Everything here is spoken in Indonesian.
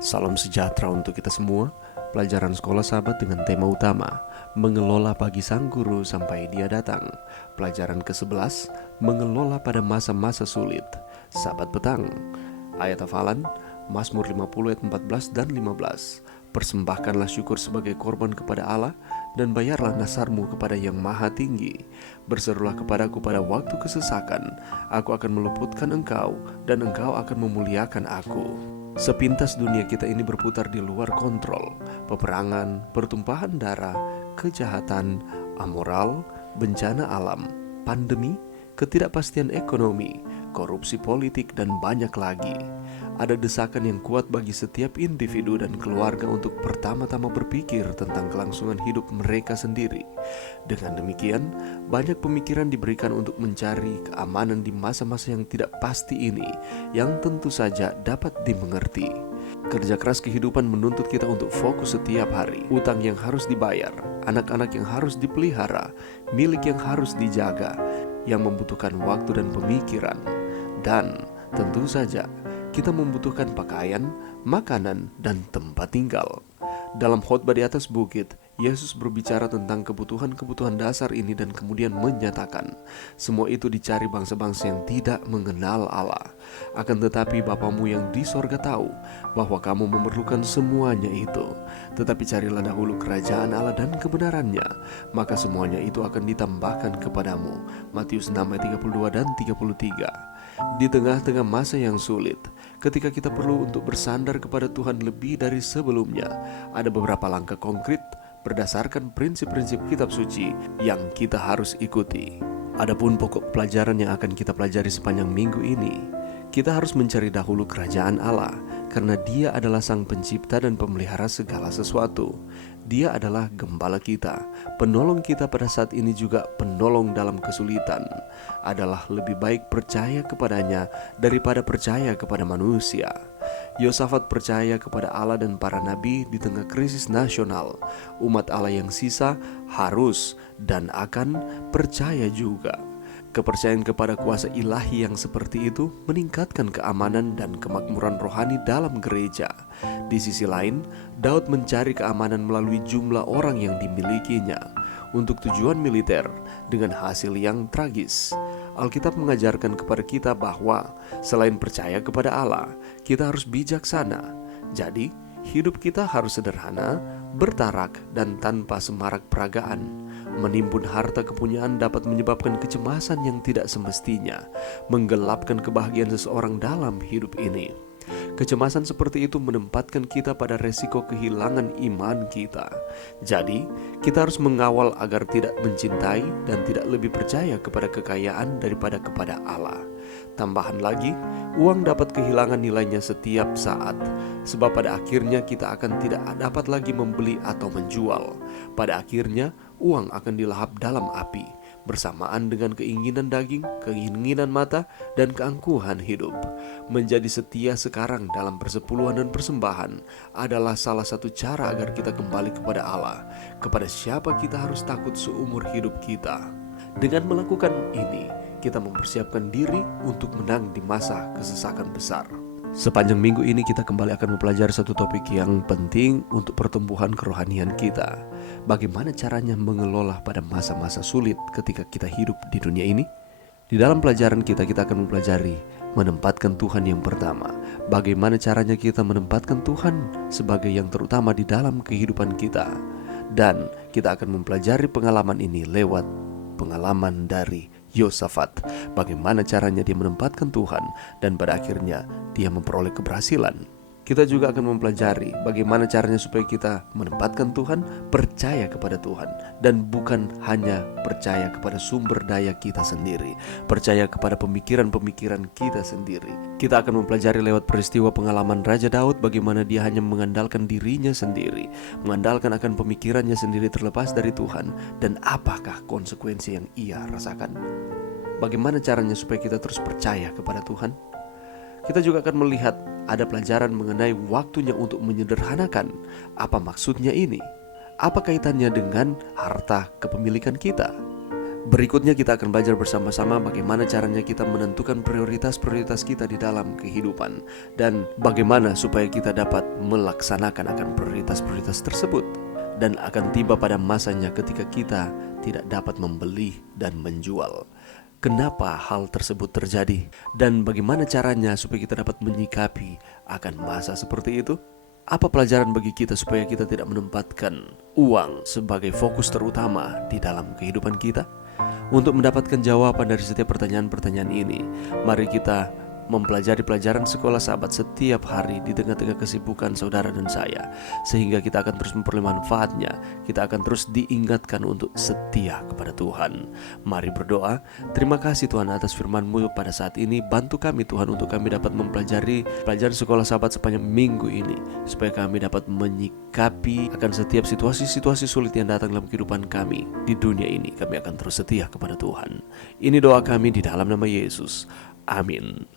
Salam sejahtera untuk kita semua. Pelajaran sekolah sahabat dengan tema utama mengelola pagi sang guru sampai dia datang. Pelajaran ke-11 mengelola pada masa-masa sulit. Sahabat petang. Ayat hafalan Mazmur 50 ayat 14 dan 15. Persembahkanlah syukur sebagai korban kepada Allah dan bayarlah nasarmu kepada Yang Maha Tinggi. Berserulah kepadaku pada waktu kesesakan, aku akan meluputkan engkau dan engkau akan memuliakan aku. Sepintas dunia kita ini berputar di luar kontrol. Peperangan, pertumpahan darah, kejahatan, amoral, bencana alam, pandemi, ketidakpastian ekonomi, korupsi politik, dan banyak lagi. Ada desakan yang kuat bagi setiap individu dan keluarga untuk pertama-tama berpikir tentang kelangsungan hidup mereka sendiri. Dengan demikian, banyak pemikiran diberikan untuk mencari keamanan di masa-masa yang tidak pasti ini, yang tentu saja dapat dimengerti. Kerja keras kehidupan menuntut kita untuk fokus setiap hari. Utang yang harus dibayar, anak-anak yang harus dipelihara, milik yang harus dijaga, yang membutuhkan waktu dan pemikiran. Dan tentu saja kita membutuhkan pakaian, makanan, dan tempat tinggal. Dalam khotbah di atas bukit, Yesus berbicara tentang kebutuhan-kebutuhan dasar ini dan kemudian menyatakan, semua itu dicari bangsa-bangsa yang tidak mengenal Allah. Akan tetapi Bapamu yang di sorga tahu bahwa kamu memerlukan semuanya itu. Tetapi carilah dahulu kerajaan Allah dan kebenarannya, maka semuanya itu akan ditambahkan kepadamu. Matius 6 ayat 32 dan 33. Di tengah-tengah masa yang sulit, ketika kita perlu untuk bersandar kepada Tuhan lebih dari sebelumnya, ada beberapa langkah konkret berdasarkan prinsip-prinsip kitab suci yang kita harus ikuti. Adapun pokok pelajaran yang akan kita pelajari sepanjang minggu ini, kita harus mencari dahulu kerajaan Allah, karena Dia adalah Sang Pencipta dan Pemelihara segala sesuatu. Dia adalah gembala kita, penolong kita pada saat ini juga penolong dalam kesulitan. Adalah lebih baik percaya kepadanya daripada percaya kepada manusia. Yosafat percaya kepada Allah dan para nabi di tengah krisis nasional. Umat Allah yang sisa harus dan akan percaya juga. Kepercayaan kepada kuasa ilahi yang seperti itu meningkatkan keamanan dan kemakmuran rohani dalam gereja. Di sisi lain, Daud mencari keamanan melalui jumlah orang yang dimilikinya untuk tujuan militer dengan hasil yang tragis. Alkitab mengajarkan kepada kita bahwa selain percaya kepada Allah, kita harus bijaksana. Jadi, hidup kita harus sederhana, bertarak, dan tanpa semarak peragaan. Menimbun harta kepunyaan dapat menyebabkan kecemasan yang tidak semestinya, menggelapkan kebahagiaan seseorang dalam hidup ini. Kecemasan seperti itu menempatkan kita pada resiko kehilangan iman kita. Jadi, kita harus mengawal agar tidak mencintai dan tidak lebih percaya kepada kekayaan daripada kepada Allah. Tambahan lagi, uang dapat kehilangan nilainya setiap saat, sebab pada akhirnya kita akan tidak dapat lagi membeli atau menjual. Pada akhirnya, uang akan dilahap dalam api, bersamaan dengan keinginan daging, keinginan mata, dan keangkuhan hidup. Menjadi setia sekarang dalam persepuluhan dan persembahan adalah salah satu cara agar kita kembali kepada Allah, kepada siapa kita harus takut seumur hidup kita. Dengan melakukan ini, kita mempersiapkan diri untuk menang di masa kesesakan besar. Sepanjang minggu ini kita kembali akan mempelajari satu topik yang penting untuk pertumbuhan kerohanian kita. Bagaimana caranya mengelola pada masa-masa sulit ketika kita hidup di dunia ini? Di dalam pelajaran kita akan mempelajari menempatkan Tuhan yang pertama. Bagaimana caranya kita menempatkan Tuhan sebagai yang terutama di dalam kehidupan kita. Dan kita akan mempelajari pengalaman ini lewat pengalaman dari Yosafat. Bagaimana caranya dia menempatkan Tuhan dan pada akhirnya dia memperoleh keberhasilan. Kita juga akan mempelajari bagaimana caranya supaya kita menempatkan Tuhan, percaya kepada Tuhan, dan bukan hanya percaya kepada sumber daya kita sendiri, percaya kepada pemikiran-pemikiran kita sendiri. Kita akan mempelajari lewat peristiwa pengalaman Raja Daud bagaimana dia hanya mengandalkan dirinya sendiri, mengandalkan akan pemikirannya sendiri terlepas dari Tuhan, dan apakah konsekuensi yang ia rasakan. Bagaimana caranya supaya kita terus percaya kepada Tuhan? Kita juga akan melihat ada pelajaran mengenai waktunya untuk menyederhanakan. Apa maksudnya ini? Apa kaitannya dengan harta kepemilikan kita? Berikutnya kita akan belajar bersama-sama bagaimana caranya kita menentukan prioritas-prioritas kita di dalam kehidupan, dan bagaimana supaya kita dapat melaksanakan akan prioritas-prioritas tersebut. Dan akan tiba pada masanya ketika kita tidak dapat membeli dan menjual. Kenapa hal tersebut terjadi? Dan bagaimana caranya supaya kita dapat menyikapi akan masa seperti itu? Apa pelajaran bagi kita supaya kita tidak menempatkan uang sebagai fokus terutama di dalam kehidupan kita? Untuk mendapatkan jawaban dari setiap pertanyaan-pertanyaan ini, mari kita mempelajari pelajaran sekolah sahabat setiap hari di tengah-tengah kesibukan saudara dan saya, sehingga kita akan terus memperoleh manfaatnya. Kita akan terus diingatkan untuk setia kepada Tuhan. Mari berdoa. Terima kasih Tuhan atas firman-Mu pada saat ini. Bantu kami Tuhan untuk kami dapat mempelajari pelajaran sekolah sahabat sepanjang minggu ini, supaya kami dapat menyikapi akan setiap situasi-situasi sulit yang datang dalam kehidupan kami di dunia ini. Kami akan terus setia kepada Tuhan. Ini doa kami di dalam nama Yesus. Amin.